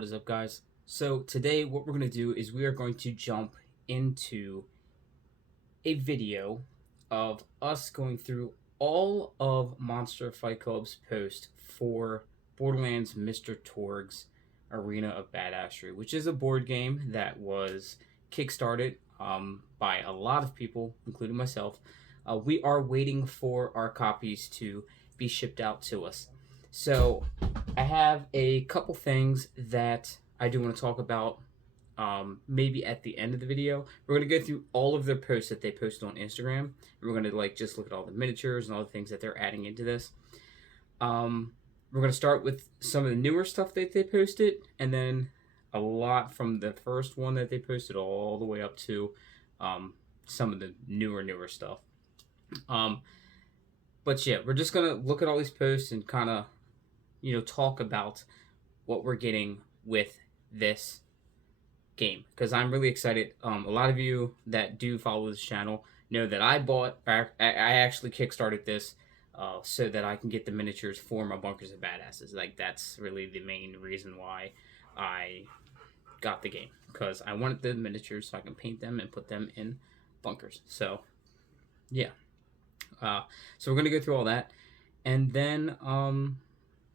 What is up, guys? So today what we're going to do is we are going to jump into a video of us going through all of Monster Fight Club's posts for Borderlands Mr. Torgue's Arena of Badassery, which is a board game that was kickstarted by a lot of people, including myself. We are waiting for our copies to be shipped out to us. So I have a couple things that I do want to talk about maybe at the end of the video. We're going to go through all of their posts that they posted on Instagram. And we're going to just look at all the miniatures and all the things that they're adding into this. We're going to start with some of the newer stuff that they posted, and then a lot from the first one that they posted all the way up to some of the newer stuff. But yeah, we're just going to look at all these posts and kind of, talk about what we're getting with this game, because I'm really excited. A lot of you that do follow this channel know that I actually kickstarted this so that I can get the miniatures for my Bunkers and Badasses. That's really the main reason why I got the game, because I wanted the miniatures so I can paint them and put them in bunkers. So yeah, so we're gonna go through all that, and then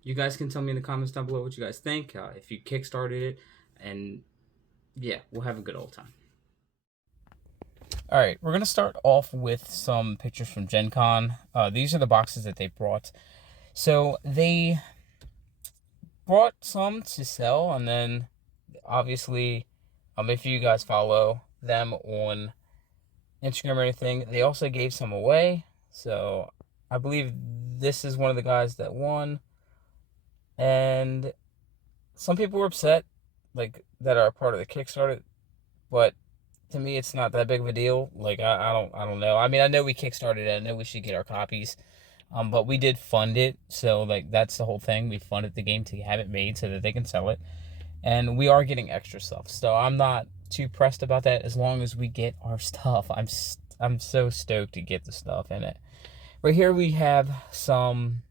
you guys can tell me in the comments down below what you guys think, if you kickstarted it, and yeah, we'll have a good old time. Alright, we're going to start off with some pictures from Gen Con. These are the boxes that they brought. So they brought some to sell, and then obviously, if you guys follow them on Instagram or anything, they also gave some away. So I believe this is one of the guys that won. And some people were upset, that are a part of the Kickstarter, but to me, it's not that big of a deal. I don't know. I mean, I know we kickstarted it. I know we should get our copies, but we did fund it. So that's the whole thing. We funded the game to have it made so that they can sell it, and we are getting extra stuff. So I'm not too pressed about that as long as we get our stuff. I'm so stoked to get the stuff in it. Right here we have some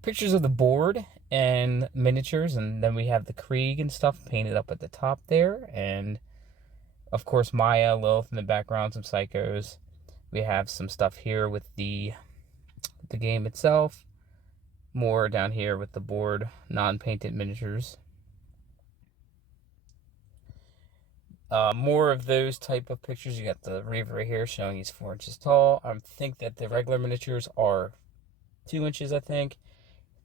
pictures of the board and miniatures, and then we have the Krieg and stuff painted up at the top there, and of course Maya, Lilith in the background, some psychos. We have some stuff here with the game itself, more down here with the board, non-painted miniatures. More of those type of pictures. You got the Reaver right here showing he's 4 inches tall. I think that the regular miniatures are 2 inches, I think.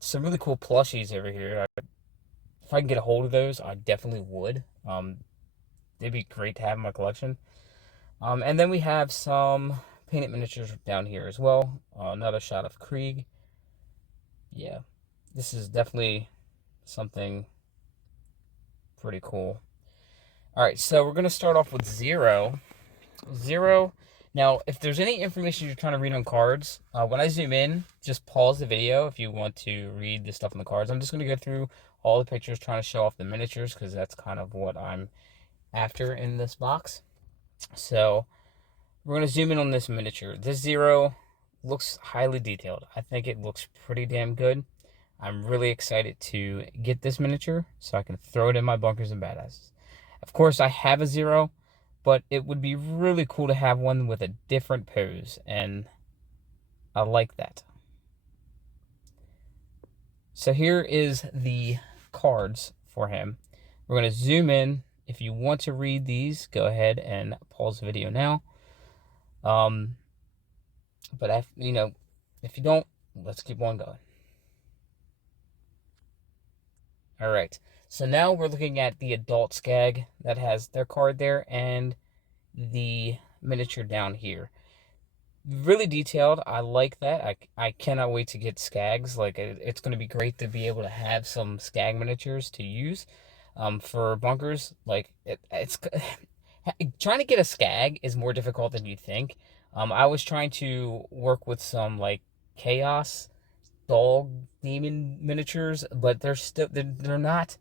Some really cool plushies over here. If I can get a hold of those, I definitely would. They'd be great to have in my collection. And then we have some painted miniatures down here as well. Another shot of Krieg. Yeah, this is definitely something pretty cool. Alright, so we're going to start off with Zero. Now, if there's any information you're trying to read on cards, when I zoom in, just pause the video if you want to read the stuff on the cards. I'm just going to go through all the pictures, trying to show off the miniatures, because that's kind of what I'm after in this box. So we're going to zoom in on this miniature. This Zero looks highly detailed. I think it looks pretty damn good. I'm really excited to get this miniature so I can throw it in my Bunkers and Badasses. Of course, I have a Zero, but it would be really cool to have one with a different pose, and I like that. So here is the cards for him. We're going to zoom in. If you want to read these, go ahead and pause the video now. But if you don't, let's keep on going. All right. So now we're looking at the adult Skag that has their card there and the miniature down here. Really detailed. I like that. I cannot wait to get Skags. It's going to be great to be able to have some Skag miniatures to use for bunkers. It's trying to get a Skag is more difficult than you think. I was trying to work with some Chaos Dog Demon miniatures, but they're not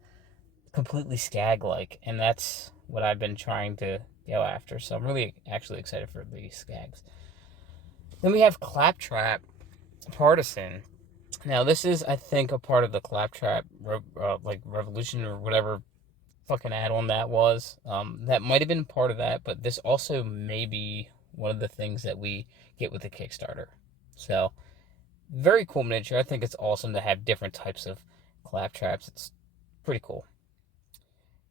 completely Skag-like, and that's what I've been trying to go after. So I'm really actually excited for these Skags. Then we have Claptrap Partisan. Now this is, I think, a part of the Claptrap Revolution or whatever fucking add-on that was. That might have been part of that, but this also may be one of the things that we get with the Kickstarter. So, very cool miniature. I think it's awesome to have different types of claptraps. It's pretty cool.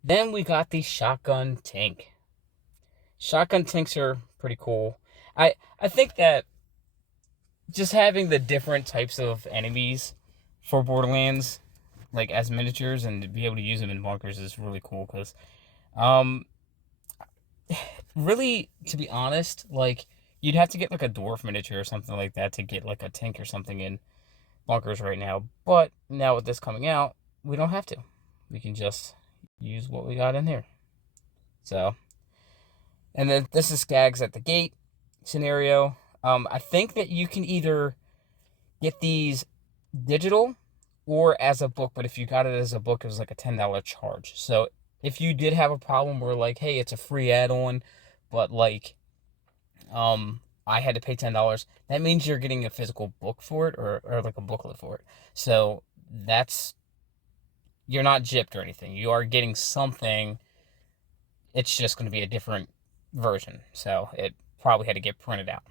Then we got the Shotgun Tink. Shotgun Tinks are pretty cool. I think that just having the different types of enemies for Borderlands, like as miniatures, and to be able to use them in bunkers is really cool. Because, really, to be honest, like you'd have to get like a dwarf miniature or something like that to get like a Tink or something in bunkers right now. But now with this coming out, we don't have to. We can just use what we got in here. So, and then this is Skags at the Gate scenario. I think that you can either get these digital or as a book, but if you got it as a book, it was like a $10 charge. So if you did have a problem where like, hey, it's a free add-on, but like, I had to pay $10, that means you're getting a physical book for it or like a booklet for it. So you're not gypped or anything. You are getting something. It's just going to be a different version. So it probably had to get printed out.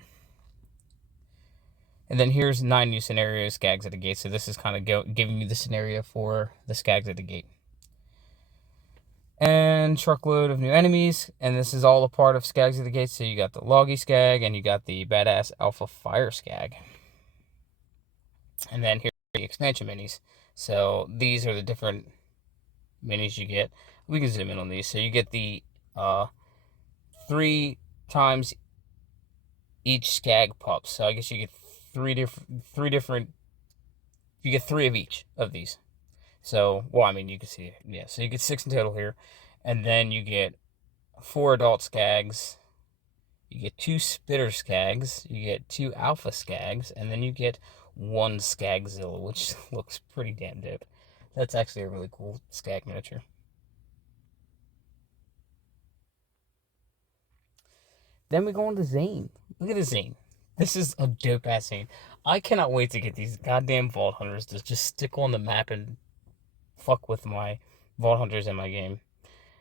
And then here's 9 new scenarios, Skags at the Gate. So this is kind of giving you the scenario for the Skags at the Gate. And truckload of new enemies. And this is all a part of Skags at the Gate. So you got the Loggy Skag and you got the Badass Alpha Fire Skag. And then here's the expansion minis. So these are the different minis you get. We can zoom in on these. So you get the 3 times each Skag pup. So I guess you get three different. You get 3 of each of these. So, well, I mean, you can see, yeah. So you get 6 in total here, and then you get 4 adult Skags. You get 2 Spitter Skags. You get 2 Alpha Skags, and then you get 1 Skagzilla, which looks pretty damn dope. That's actually a really cool Skag miniature. Then we go on to Zane. Look at the Zane. This is a dope-ass Zane. I cannot wait to get these goddamn Vault Hunters to just stick on the map and fuck with my Vault Hunters in my game.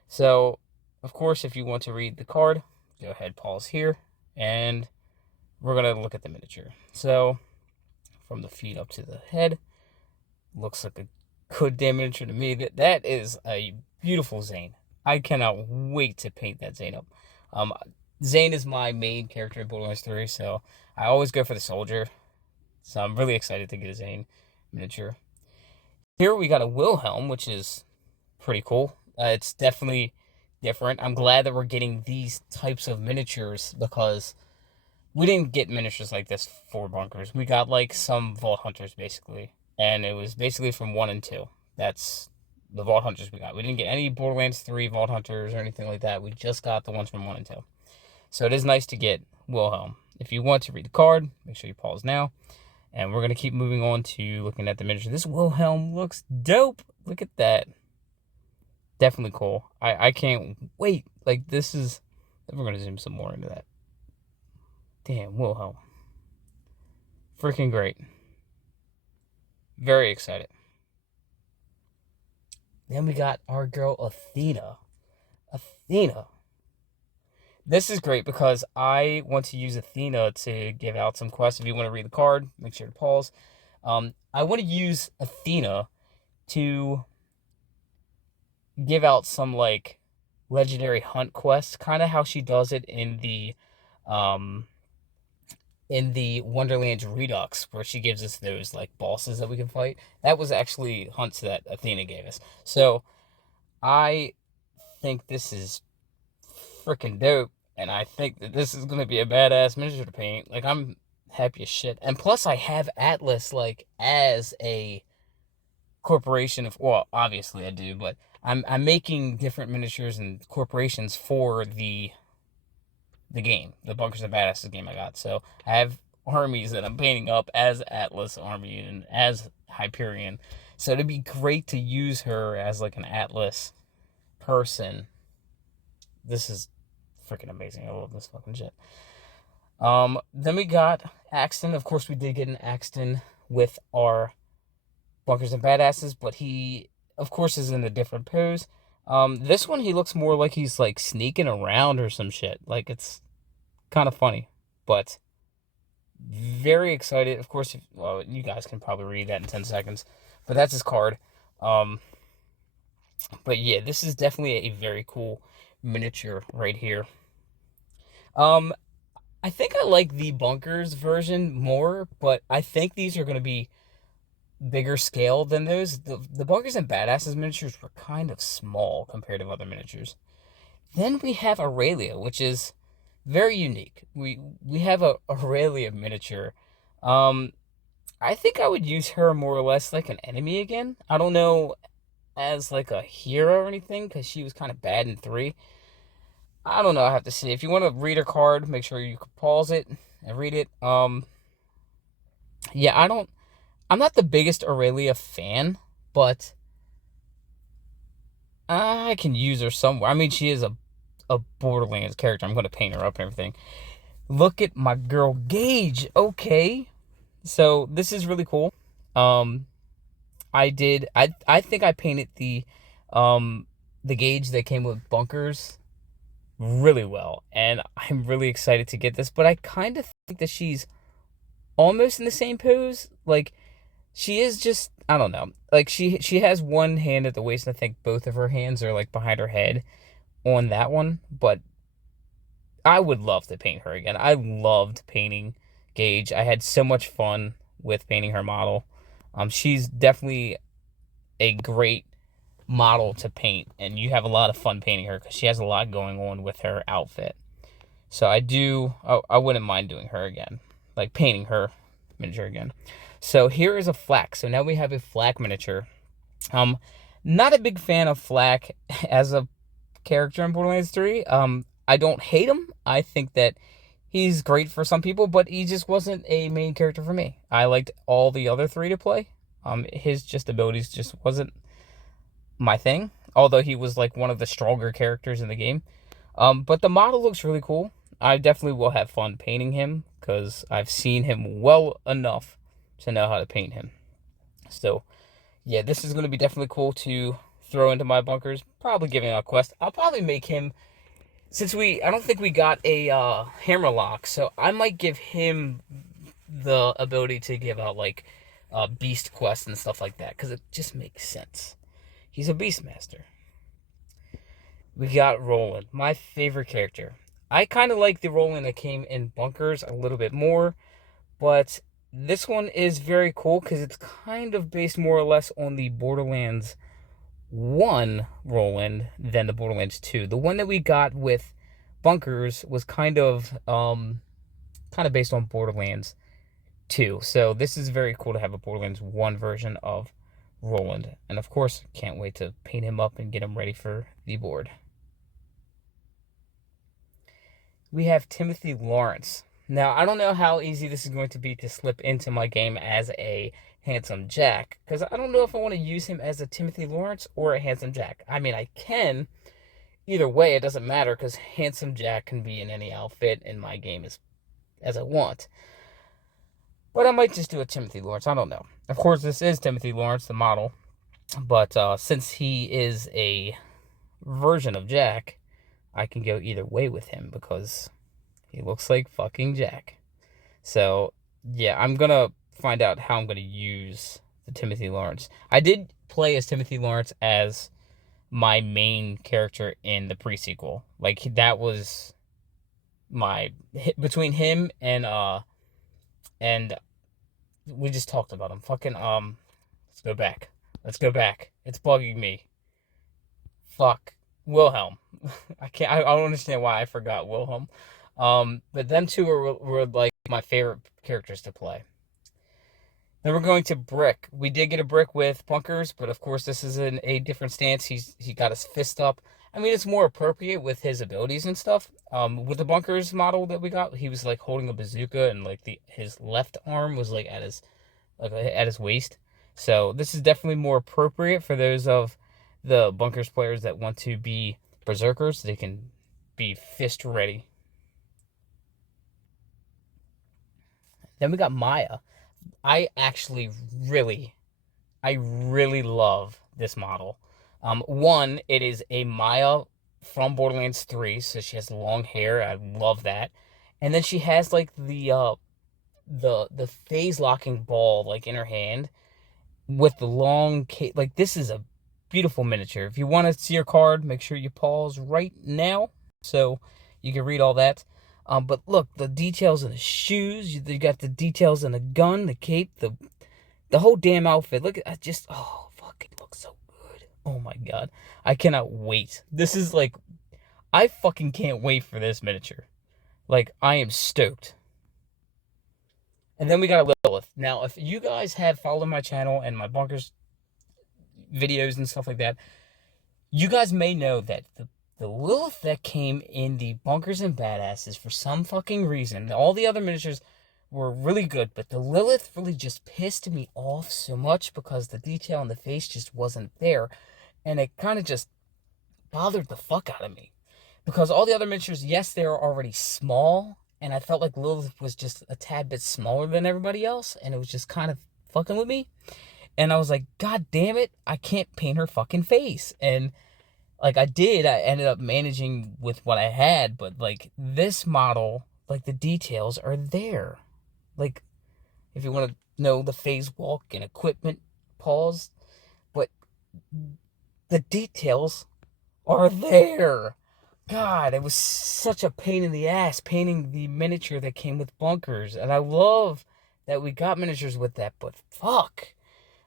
So, of course, if you want to read the card, go ahead, pause here, and we're going to look at the miniature. So, from the feet up to the head, looks like a good damn miniature to me. That is a beautiful Zane. I cannot wait to paint that Zane up. Zane is my main character in Borderlands 3, so I always go for the soldier. So I'm really excited to get a Zane miniature. Here we got a Wilhelm, which is pretty cool. It's definitely different. I'm glad that we're getting these types of miniatures because we didn't get miniatures like this for bunkers. We got like some Vault Hunters basically, and it was basically from 1 and 2. That's the Vault Hunters we got. We didn't get any Borderlands 3 Vault Hunters or anything like that. We just got the ones from 1 and 2. So it is nice to get Wilhelm. If you want to read the card, make sure you pause now. And we're going to keep moving on to looking at the miniature. This Wilhelm looks dope. Look at that. Definitely cool. I can't wait. Like, this is... We're going to zoom some more into that. Damn, Wilhelm. Freaking great. Very excited. Then we got our girl, Athena. Athena. This is great because I want to use Athena to give out some quests. If you want to read the card, make sure to pause. I want to use Athena to give out some, like, legendary hunt quests. Kind of how she does it in the Wonderlands Redux, where she gives us those, like, bosses that we can fight. That was actually hunts that Athena gave us. So, I think this is freaking dope. And I think that this is going to be a badass miniature to paint. Like, I'm happy as shit. And plus, I have Atlas, like, as a corporation of... Well, obviously I do, but I'm making different miniatures and corporations for the game. The Bunkers and Badasses game I got. So, I have armies that I'm painting up as Atlas army and as Hyperion. So, it'd be great to use her as, like, an Atlas person. This is freaking amazing. I love this fucking shit. Then we got Axton. Of course, we did get an Axton with our Bunkers and Badasses, but he, of course, is in a different pose. This one, he looks more like he's, like, sneaking around or some shit. Like, it's kind of funny. But very excited. Of course, well, you guys can probably read that in 10 seconds. But that's his card. Um, but yeah, this is definitely a very cool miniature right here. Um, I think I like the bunkers version more, but I think these are going to be bigger scale than those. The bunkers and badasses miniatures were kind of small compared to other miniatures. Then we have Aurelia, which is very unique. We have a Aurelia miniature. Um, I think I would use her more or less like an enemy again. I don't know, as like a hero or anything, because she was kind of bad in 3. I don't know. I have to see. If you want to read her card, make sure you can pause it and read it. Yeah, I'm not the biggest Aurelia fan, but I can use her somewhere. I mean, she is a Borderlands character. I'm going to paint her up and everything. Look at my girl Gage. Okay. So this is really cool. I think I painted the Gage that came with bunkers really well, and I'm really excited to get this, but I kind of think that she's almost in the same pose. Like, she is just, I don't know. Like, she has one hand at the waist, and I think both of her hands are, like, behind her head on that one, but I would love to paint her again. I loved painting Gage. I had so much fun with painting her model. She's definitely a great model to paint, and you have a lot of fun painting her because she has a lot going on with her outfit. So I wouldn't mind doing her again, like painting her miniature again. So here is a Flak. So now we have a Flak miniature. Not a big fan of Flak as a character in Borderlands 3. I don't hate him. I think that he's great for some people, but he just wasn't a main character for me. I liked all the other 3 to play. His just abilities just wasn't my thing, although he was like one of the stronger characters in the game. But the model looks really cool. I definitely will have fun painting him because I've seen him well enough to know how to paint him. So yeah, this is going to be definitely cool to throw into my bunkers. Probably giving out a quest. I'll probably make him, since I don't think we got a Hammerlock, so I might give him the ability to give out like beast quests and stuff like that, because it just makes sense. He's a Beastmaster. We got Roland, my favorite character. I kind of like the Roland that came in bunkers a little bit more, but this one is very cool because it's kind of based more or less on the Borderlands 1 Roland than the Borderlands 2. The one that we got with bunkers was kind of based on Borderlands 2. So this is very cool to have a Borderlands 1 version of Roland. And of course, can't wait to paint him up and get him ready for the board. We have Timothy Lawrence. Now, I don't know how easy this is going to be to slip into my game as a Handsome Jack, because I don't know if I want to use him as a Timothy Lawrence or a Handsome Jack. I mean, I can. Either way, it doesn't matter, because Handsome Jack can be in any outfit in my game as I want. But I might just do a Timothy Lawrence. I don't know. Of course, this is Timothy Lawrence, the model. But since he is a version of Jack, I can go either way with him because he looks like fucking Jack. So, yeah, I'm going to find out how I'm going to use the Timothy Lawrence. I did play as Timothy Lawrence as my main character in the pre-sequel. Like, that was my... Between him and we just talked about him. Fucking, let's go back. Let's go back. It's bugging me. Fuck. Wilhelm. I don't understand why I forgot Wilhelm. But them two were like my favorite characters to play. Then we're going to Brick. We did get a Brick with bunkers, but of course this is in a different stance. He got his fist up. I mean, it's more appropriate with his abilities and stuff. With the bunkers model that we got, he was like holding a bazooka, and like his left arm was like at his waist. So this is definitely more appropriate for those of the bunkers players that want to be berserkers. They can be fist ready. Then we got Maya. I really love this model. One, it is a Maya from Borderlands 3, so she has long hair. I love that. And then she has like the phase locking ball like in her hand with the long like this is a beautiful miniature. If you want to see your card, make sure you pause right now so you can read all that. But look, the details in the shoes, you got the details in the gun, the cape, the whole damn outfit. Look at just oh fuck, it looks so good. Oh my god. I cannot wait. This is like I fucking can't wait for this miniature. Like I am stoked. And then we got a Lilith. Now, if you guys have followed my channel and my bunkers videos and stuff like that, you guys may know that the Lilith that came in the bunkers and badasses for some fucking reason, all the other miniatures were really good, but the Lilith really just pissed me off so much because the detail on the face just wasn't there, and it kind of just bothered the fuck out of me. Because all the other miniatures, yes, they were already small, and I felt like Lilith was just a tad bit smaller than everybody else, and it was just kind of fucking with me. And I was like, God damn it, I can't paint her fucking face. And like I ended up managing with what I had, but like this model, like the details are there. Like if you want to know the phase walk and equipment, pause. But the details are there. God, it was such a pain in the ass painting the miniature that came with bunkers. And I love that we got miniatures with that, but fuck.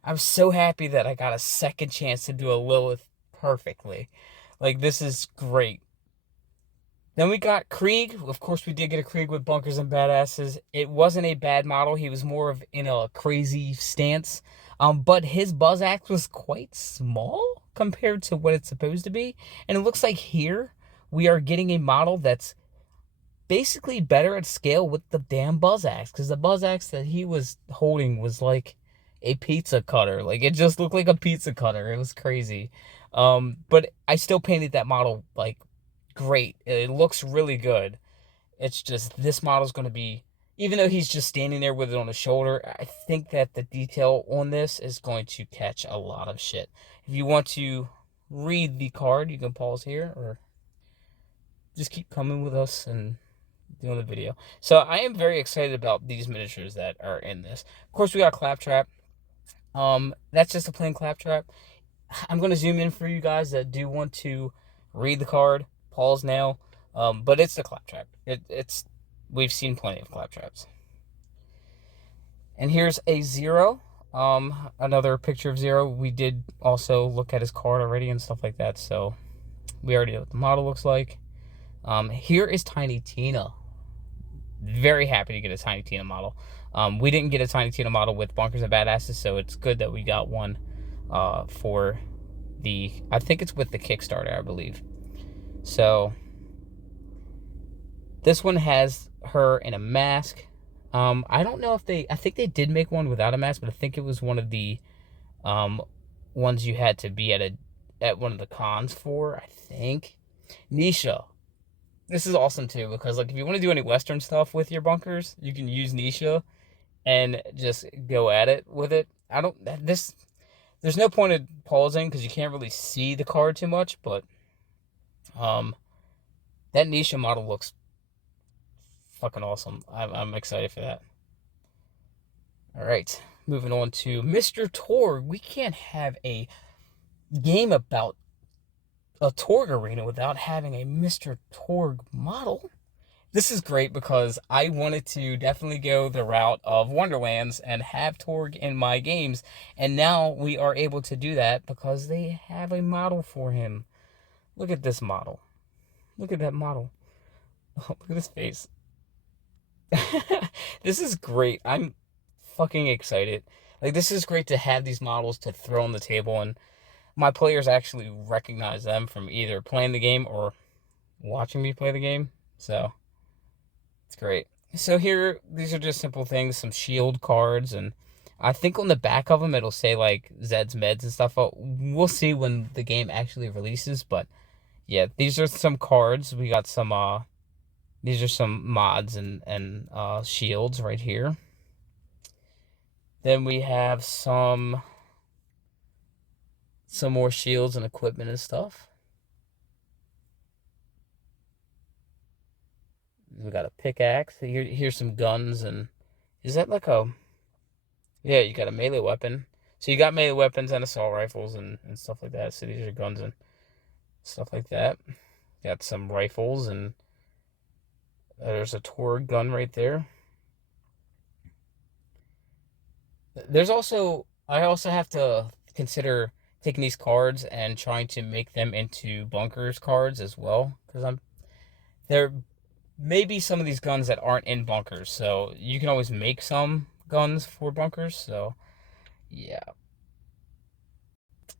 I'm so happy that I got a second chance to do a Lilith perfectly. Like, this is great. Then we got Krieg. Of course, we did get a Krieg with bunkers and badasses. It wasn't a bad model. He was more of in a crazy stance. But his buzz axe was quite small compared to what it's supposed to be. And it looks like here we are getting a model that's basically better at scale with the damn buzz axe. Because the buzz axe that he was holding was like a pizza cutter. Like, it just looked like a pizza cutter. It was crazy. But I still painted that model, like, great. It looks really good. It's just, this model's going to be, even though he's just standing there with it on his shoulder, I think that the detail on this is going to catch a lot of shit. If you want to read the card, you can pause here, or just keep coming with us and doing the video. So I am very excited about these miniatures that are in this. Of course, we got Claptrap. That's just a plain Claptrap. I'm going to zoom in for you guys that do want to read the card. Pause now. But it's the Claptrap. We've seen plenty of Claptraps. And here's a Zero. Another picture of Zero. We did also look at his card already and stuff like that, so we already know what the model looks like. Here is Tiny Tina. Very happy to get a Tiny Tina model. We didn't get a Tiny Tina model with Bunkers and Badasses, so it's good that we got one for I think it's with the Kickstarter, I believe. So this one has her in a mask. I don't know if I think they did make one without a mask, but I think it was one of the ones you had to be at one of the cons for, I think. Nisha. This is awesome too, because like if you want to do any Western stuff with your bunkers, you can use Nisha and just go at it with it. There's no point in pausing because you can't really see the card too much, but that Nisha model looks fucking awesome. I'm excited for that. All right, moving on to Mr. Torgue. We can't have a game about a Torgue arena without having a Mr. Torgue model. This is great because I wanted to definitely go the route of Wonderlands and have Torgue in my games, and now we are able to do that because they have a model for him. Look at this model. Look at that model. Oh, look at his face. This is great. I'm fucking excited. Like, this is great to have these models to throw on the table, and my players actually recognize them from either playing the game or watching me play the game. So it's great. So here, these are just simple things, some shield cards, and I think on the back of them it'll say like Zed's meds and stuff. We'll see when the game actually releases, but yeah, these are some cards. We got some these are some mods and shields right here. Then we have some some more shields and equipment and stuff. We got a pickaxe. Here's some guns, and is that like a... Yeah, you got a melee weapon. So you got melee weapons and assault rifles and stuff like that. So these are guns and stuff like that. Got some rifles, and there's a Torgue gun right there. There's also... I also have to consider taking these cards and trying to make them into bunkers cards as well. Because there may be some of these guns that aren't in bunkers. So you can always make some guns for bunkers. So, yeah.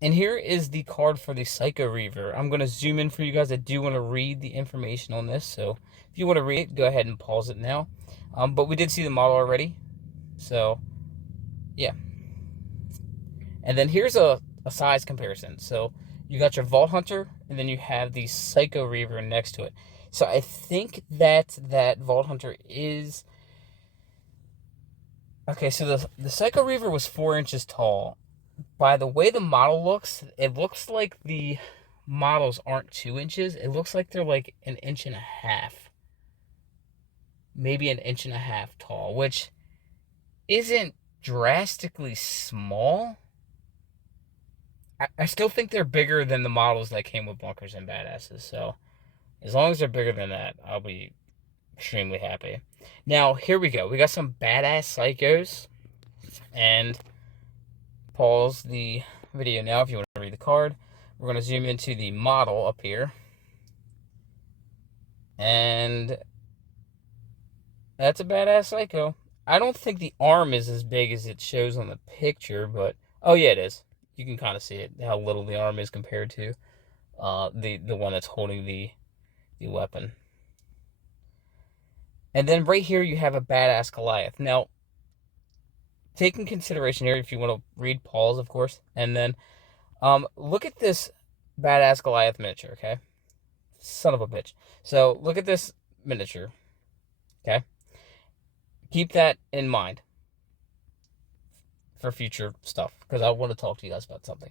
And here is the card for the Psycho Reaver. I'm going to zoom in for you guys that do want to read the information on this. So if you want to read it, go ahead and pause it now. But we did see the model already. So, yeah. And then here's a size comparison. So you got your Vault Hunter, and then you have the Psycho Reaver next to it. So I think that Vault Hunter is... Okay, so the Psycho Reaver was 4 inches tall. By the way the model looks, it looks like the models aren't 2 inches. It looks like they're like 1.5 inches. Maybe 1.5 inches tall, which isn't drastically small. I still think they're bigger than the models that came with bunkers and badasses. So as long as they're bigger than that, I'll be extremely happy. Now, here we go. We got some badass psychos. And pause the video now if you want to read the card. We're going to zoom into the model up here. And that's a badass psycho. I don't think the arm is as big as it shows on the picture, but... Oh, yeah, it is. You can kind of see it, how little the arm is compared to the one that's holding the weapon. And then right here you have a badass Goliath. Now, take in consideration here, if you want to read, pause, of course. And then look at this badass Goliath miniature, okay? Son of a bitch. So look at this miniature, okay? Keep that in mind for future stuff, because I want to talk to you guys about something.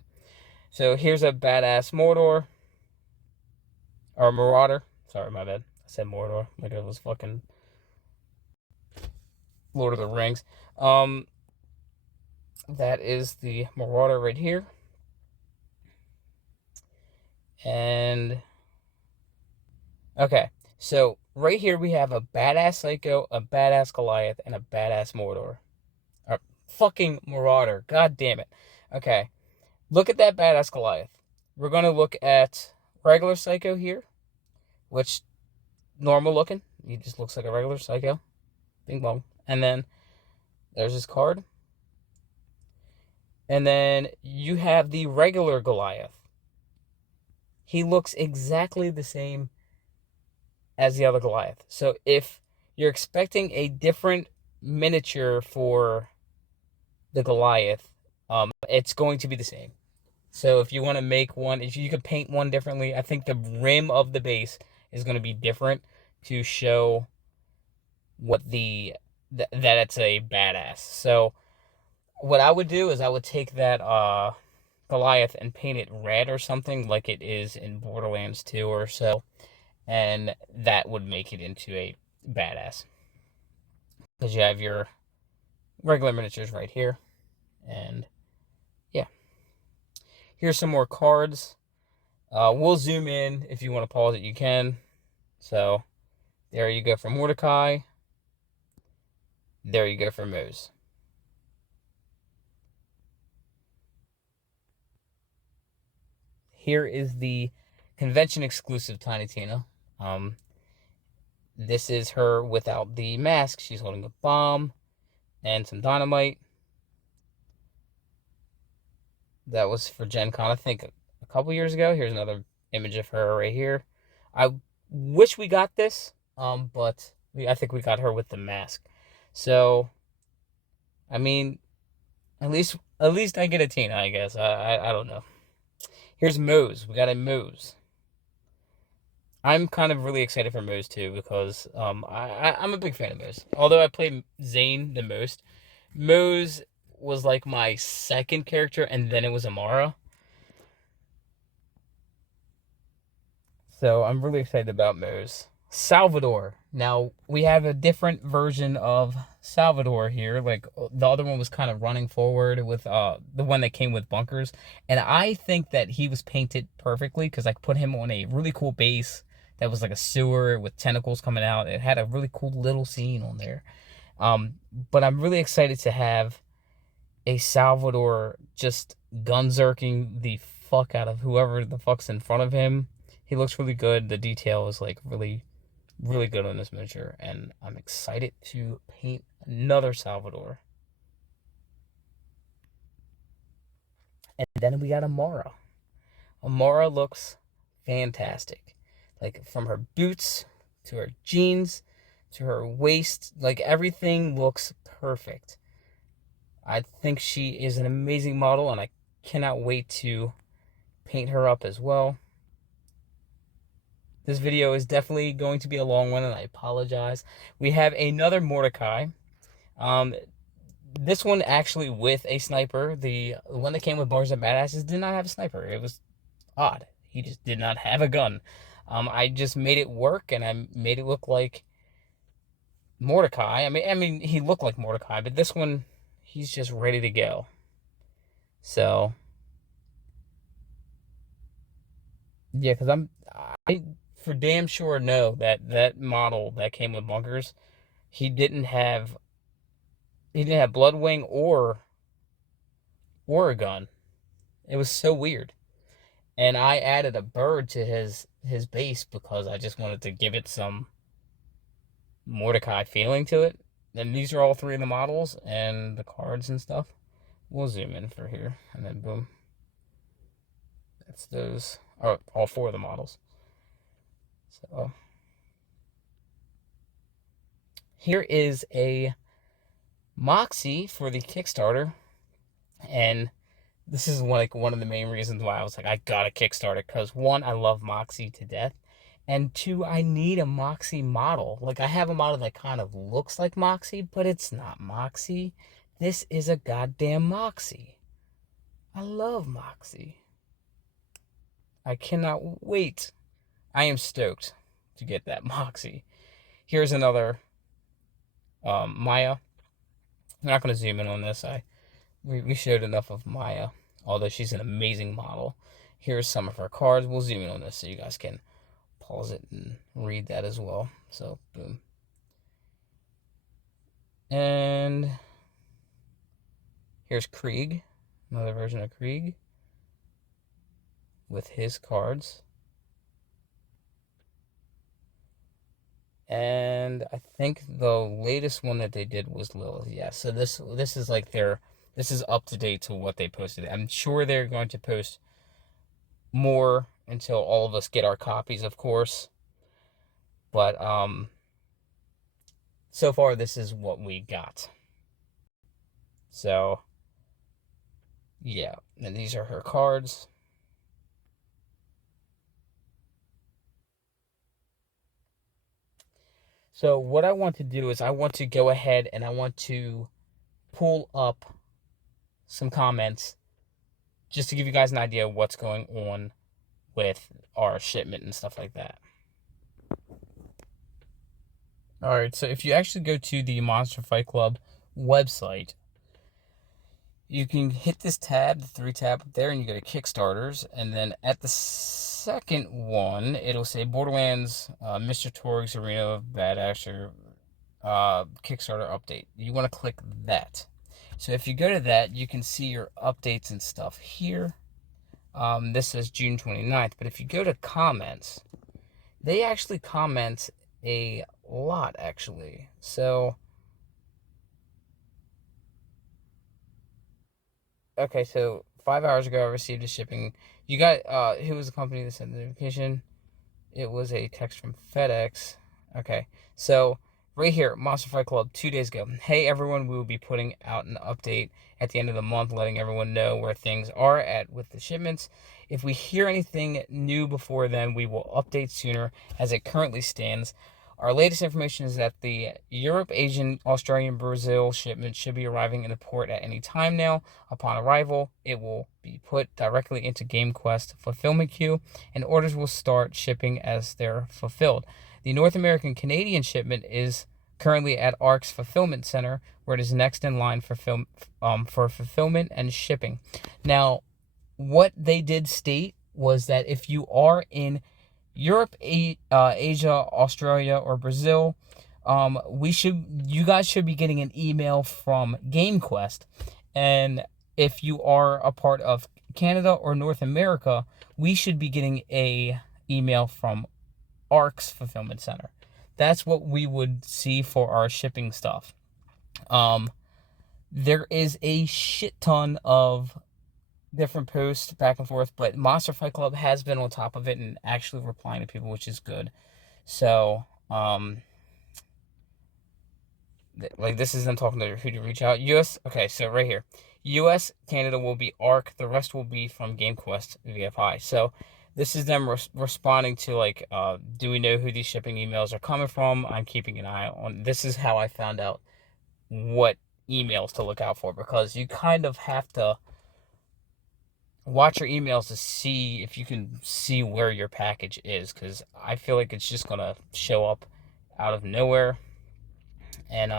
So here's a badass Mordor, or Marauder. Sorry, my bad. I said Mordor like it was fucking Lord of the Rings. That is the Marauder right here. And okay, so right here we have a badass Psycho, a badass Goliath, and a badass Mordor. Fucking Marauder. God damn it. Okay. Look at that badass Goliath. We're going to look at regular Psycho here, which normal looking. He just looks like a regular Psycho. Bing bong. And then there's his card. And then you have the regular Goliath. He looks exactly the same as the other Goliath. So if you're expecting a different miniature for the Goliath, it's going to be the same. So if you want to make one, if you could paint one differently, I think the rim of the base is going to be different to show what that it's a badass. So what I would do is I would take that Goliath and paint it red or something like it is in Borderlands 2 or so, and that would make it into a badass. Because you have your regular miniatures right here. And yeah, here's some more cards. We'll zoom in. If you want to pause it, you can. So there you go for Mordecai. There you go for Mose. Here is the convention exclusive Tiny Tina. This is her without the mask. She's holding a bomb and some dynamite. That was for Gen Con, I think, a couple years ago. Here's another image of her right here. I wish we got this, but I think we got her with the mask. So, I mean, at least I get a Tina, I guess. I don't know. Here's Mose. We got a Mose. I'm kind of really excited for Mose too, because I'm a big fan of Mose. Although I play Zane the most, Mose was like my second character, and then it was Amara. So I'm really excited about Moe's. Salvador. Now, we have a different version of Salvador here. Like, the other one was kind of running forward with the one that came with bunkers. And I think that he was painted perfectly because I put him on a really cool base that was like a sewer with tentacles coming out. It had a really cool little scene on there. But I'm really excited to have a Salvador just gunzerking the fuck out of whoever the fuck's in front of him. He looks really good. The detail is like really, really good on this miniature, and I'm excited to paint another Salvador. And then we got Amara. Amara looks fantastic. Like, from her boots to her jeans to her waist, like, everything looks perfect. I think she is an amazing model, and I cannot wait to paint her up as well. This video is definitely going to be a long one, and I apologize. We have another Mordecai. This one actually with a sniper. The one that came with Potions and Badasses did not have a sniper. It was odd. He just did not have a gun. I just made it work, and I made it look like Mordecai. I mean, he looked like Mordecai, but this one, he's just ready to go. So, yeah, because I for damn sure know that that model that came with bunkers, he didn't have Bloodwing or a gun. It was so weird. And I added a bird to his base because I just wanted to give it some Mordecai feeling to it. And these are all three of the models and the cards and stuff. We'll zoom in for here, and then boom. That's those. Oh, all four of the models. So here is a Moxie for the Kickstarter, and this is one of the main reasons why I was like, I gotta Kickstarter, because one, I love Moxie to death, and two, I need a Moxie model. Like, I have a model that kind of looks like Moxie, but it's not Moxie. This is a goddamn Moxie. I love Moxie. I cannot wait. I am stoked to get that Moxie. Here's another Maya. I'm not going to zoom in on this. We showed enough of Maya, although she's an amazing model. Here's some of her cards. We'll zoom in on this so you guys can pause it and read that as well. So, boom. And here's Krieg, another version of Krieg with his cards. And I think the latest one that they did was Lilith. Yeah, so this is like this is up to date to what they posted. I'm sure they're going to post more until all of us get our copies, of course. But so far this is what we got. So yeah, and these are her cards. So what I want to do is I want to go ahead and I want to pull up some comments just to give you guys an idea of what's going on with our shipment and stuff like that. Alright, so if you actually go to the Monster Fight Club website, you can hit this tab, the 3 tab up there, and you go to Kickstarters, and then at the second one, it'll say Borderlands, Mr. Torgue's Arena of Badassery, Kickstarter update. You want to click that. So if you go to that, you can see your updates and stuff here. This says June 29th, but if you go to comments, they actually comment a lot, actually. So, okay, so 5 hours ago, I received a shipping. You got, who was the company that sent the notification? It was a text from FedEx. Okay, so right here, Monster Fight Club, 2 days ago. Hey everyone, we will be putting out an update at the end of the month, letting everyone know where things are at with the shipments. If we hear anything new before then, we will update sooner. As it currently stands, Our latest information is that the Europe, Asian, Australian, Brazil shipment should be arriving in the port at any time now. Upon arrival, it will be put directly into GameQuest fulfillment queue, and orders will start shipping as they're fulfilled. The North American Canadian shipment is currently at ARC's fulfillment center, where it is next in line for fulfillment and shipping. Now, what they did state was that if you are in Europe, Asia, Australia, or Brazil, you guys should be getting an email from GameQuest. And if you are a part of Canada or North America, we should be getting a email from ARC's fulfillment center. That's what we would see for our shipping stuff. There is a shit ton of different posts back and forth, but Monster Fight Club has been on top of it and actually replying to people, which is good. So, like, this is them talking to who to reach out. US, okay, so right here, US, Canada will be ARC, the rest will be from GameQuest VFI. So, this is them responding to, like, do we know who these shipping emails are coming from? I'm keeping an eye on. This is how I found out what emails to look out for, because you kind of have to watch your emails to see if you can see where your package is, because I feel like it's just gonna show up out of nowhere. And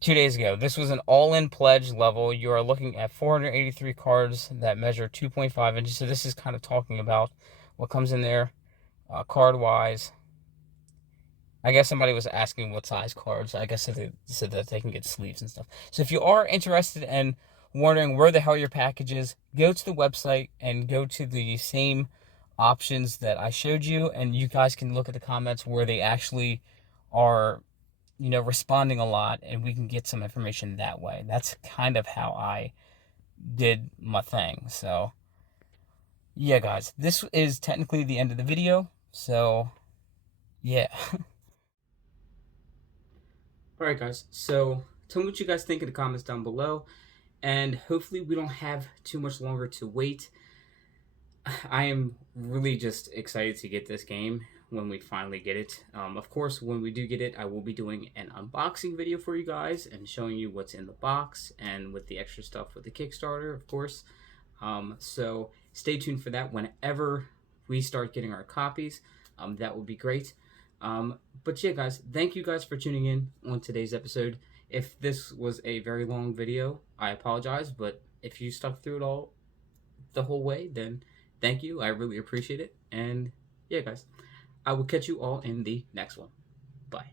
2 days ago, this was an all-in pledge level. You are looking at 483 cards that measure 2.5 inches. So this is kind of talking about what comes in there card wise. I guess somebody was asking what size cards. I guess they said that they can get sleeves and stuff. So if you are interested in wondering where the hell your package is, go to the website and go to the same options that I showed you, and you guys can look at the comments where they actually are, you know, responding a lot, and we can get some information that way. That's kind of how I did my thing. So yeah, guys, this is technically the end of the video. So yeah. Alright guys, so tell me what you guys think in the comments down below, and hopefully we don't have too much longer to wait. I am really just excited to get this game when we finally get it. Of course, when we do get it, I will be doing an unboxing video for you guys and showing you what's in the box and with the extra stuff with the Kickstarter, of course. So stay tuned for that whenever we start getting our copies. That would be great. But yeah, guys, thank you guys for tuning in on today's episode. If this was a very long video, I apologize, but if you stuck through it all the whole way, then thank you. I really appreciate it. And yeah, guys, I will catch you all in the next one. Bye.